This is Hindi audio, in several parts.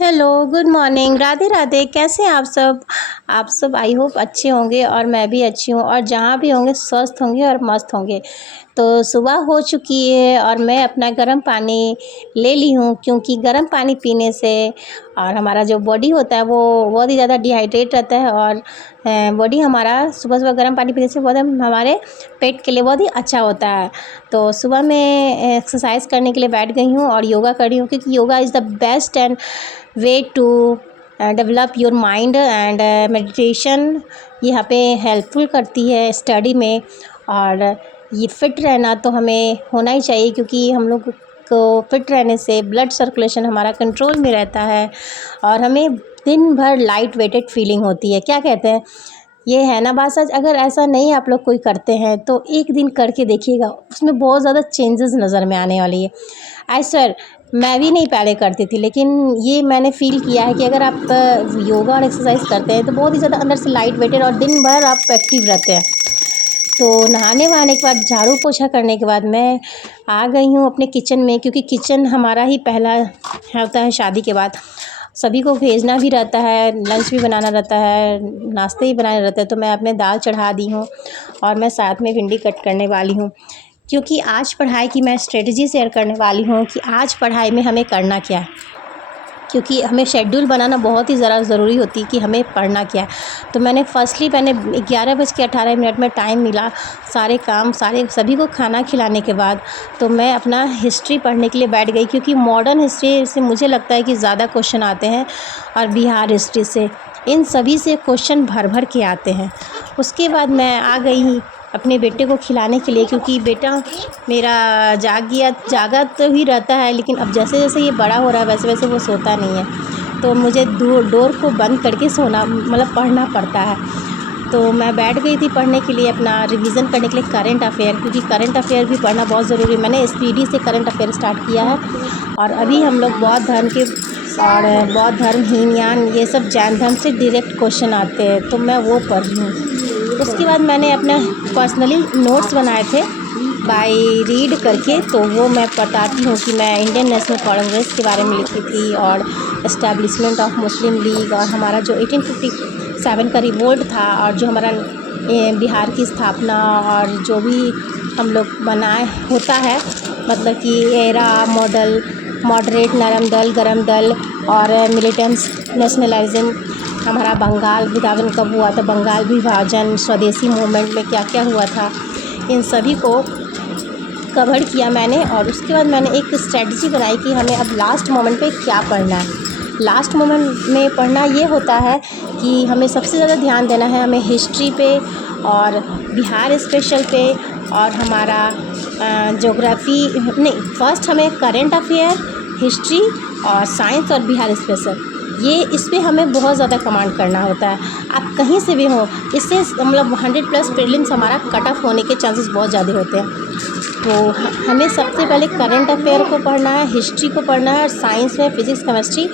Hello, good morning, Radhe Radhe. कैसे हैं आप सब आई होप अच्छे होंगे और मैं भी अच्छी हूँ और जहाँ भी होंगे स्वस्थ होंगे और मस्त होंगे। तो सुबह हो चुकी है और मैं अपना गर्म पानी ले ली हूँ, क्योंकि गर्म पानी पीने से और हमारा जो बॉडी होता है वो बहुत ही ज़्यादा डिहाइड्रेट रहता है और बॉडी हमारा सुबह सुबह गर्म पानी पीने से बहुत हमारे पेट के लिए बहुत ही अच्छा होता है। तो सुबह मैं एक्सरसाइज करने के लिए बैठ गई हूँ और योगा कर रही हूँ, क्योंकि yoga is the best and way to develop your mind and meditation यहाँ पे हेल्पफुल करती है स्टडी में। और ये फ़िट रहना तो हमें होना ही चाहिए, क्योंकि हम लोग को फिट रहने से ब्लड सर्कुलेशन हमारा कंट्रोल में रहता है और हमें दिन भर लाइट वेटेड फीलिंग होती है। क्या कहते हैं, ये है ना बात सच। अगर ऐसा नहीं आप लोग कोई करते हैं तो एक दिन करके देखिएगा, उसमें बहुत ज़्यादा चेंजेस नज़र में आने वाली है। आई स्वेयर, मैं भी नहीं पहले करती थी, लेकिन ये मैंने फ़ील किया है कि अगर आप योगा और एक्सरसाइज करते हैं तो बहुत ही ज़्यादा अंदर से लाइट वेटेड और दिन भर आप एक्टिव रहते हैं। तो नहाने वहाने के बाद, झाड़ू पोछा करने के बाद मैं आ गई हूँ अपने किचन में, क्योंकि किचन हमारा ही पहला होता है शादी के बाद। सभी को भेजना भी रहता है, लंच भी बनाना रहता है, नाश्ते भी बनाना रहता है। तो मैं अपने दाल चढ़ा दी हूँ और मैं साथ में भिंडी कट करने वाली हूँ, क्योंकि आज पढ़ाई की मैं स्ट्रेटजी शेयर करने वाली हूँ कि आज पढ़ाई में हमें करना क्या है। क्योंकि हमें शेड्यूल बनाना बहुत ही ज़रा ज़रूरी होती है कि हमें पढ़ना क्या है। तो मैंने 11:18 में टाइम मिला, सारे काम सभी को खाना खिलाने के बाद तो मैं अपना हिस्ट्री पढ़ने के लिए बैठ गई, क्योंकि मॉडर्न हिस्ट्री से मुझे लगता है कि ज़्यादा क्वेश्चन आते हैं और बिहार हिस्ट्री से, इन सभी से क्वेश्चन भर भर के आते हैं। उसके बाद मैं आ गई अपने बेटे को खिलाने के लिए, क्योंकि बेटा मेरा जागा तो ही रहता है, लेकिन अब जैसे जैसे ये बड़ा हो रहा है वैसे वैसे वो सोता नहीं है। तो मुझे डोर को बंद करके सोना, मतलब पढ़ना पड़ता है। तो मैं बैठ गई थी पढ़ने के लिए, अपना रिवीजन करने के लिए करंट अफेयर, क्योंकि करंट अफेयर भी पढ़ना बहुत ज़रूरी है। मैंने स्पीडी से करंट अफेयर स्टार्ट किया है और अभी हम लोग बौद्ध धर्म के और बौद्ध धर्म, हीनयान, ये सब जैन धर्म से डायरेक्ट क्वेश्चन आते हैं, तो मैं वो पढ़ रही हूँ। उसके बाद मैंने अपना पर्सनली नोट्स बनाए थे बाय रीड करके, तो वो मैं बताती हूँ कि मैं इंडियन नेशनल कांग्रेस के बारे में लिखी थी और एस्टैब्लिशमेंट ऑफ मुस्लिम लीग और हमारा जो 1857 का रिवोल्ट था और जो हमारा बिहार की स्थापना और जो भी हम लोग बनाए होता है, मतलब कि एरा, मॉडल, मॉडरेट, नरम दल, गरम दल और मिलिटेंट्स, नेशनलिज्म, हमारा बंगाल विभाजन कब हुआ था, बंगाल विभाजन, स्वदेशी मूवमेंट में क्या क्या हुआ था, इन सभी को कवर किया मैंने। और उसके बाद मैंने एक स्ट्रेटजी बनाई कि हमें अब लास्ट मोमेंट पे क्या पढ़ना है। लास्ट मोमेंट में पढ़ना ये होता है कि हमें सबसे ज़्यादा ध्यान देना है हमें हिस्ट्री पे और बिहार स्पेशल पे और हमारा ज्योग्राफी नहीं, फर्स्ट हमें करंट अफेयर, हिस्ट्री और साइंस और बिहार स्पेशल, ये इस पर हमें बहुत ज़्यादा कमांड करना होता है। आप कहीं से भी हो, इससे मतलब 100+ प्रीलिम्स हमारा कट ऑफ होने के चांसेस बहुत ज़्यादा होते हैं। तो हमें सबसे पहले करंट अफेयर को पढ़ना है, हिस्ट्री को पढ़ना है और साइंस में फिज़िक्स, केमिस्ट्री,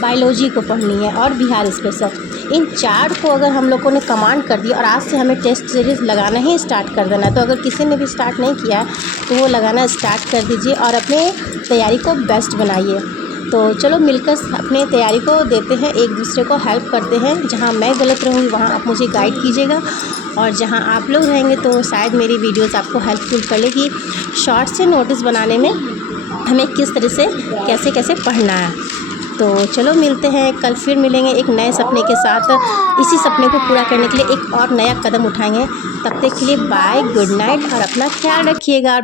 बायोलॉजी को पढ़नी है और बिहार स्पेशल। इन 4 को अगर हम लोगों ने कमांड कर दिया और आज से हमें टेस्ट सीरीज़ लगाना ही स्टार्ट कर देना है। तो अगर किसी ने भी स्टार्ट नहीं किया है तो वो लगाना स्टार्ट कर दीजिए और अपने तैयारी को बेस्ट बनाइए। तो चलो मिलकर अपने तैयारी को देते हैं, एक दूसरे को हेल्प करते हैं। जहाँ मैं गलत रहूँगी वहाँ आप मुझे गाइड कीजिएगा और जहाँ आप लोग रहेंगे तो शायद मेरी वीडियोस आपको हेल्पफुल कर लेगी शॉर्ट से नोटिस बनाने में हमें किस तरह से कैसे कैसे पढ़ना है। तो चलो मिलते हैं, कल फिर मिलेंगे एक नए सपने के साथ। इसी सपने को पूरा करने के लिए एक और नया कदम उठाएंगे। तब तक के लिए बाय, गुड नाइट और अपना ख्याल रखिएगा।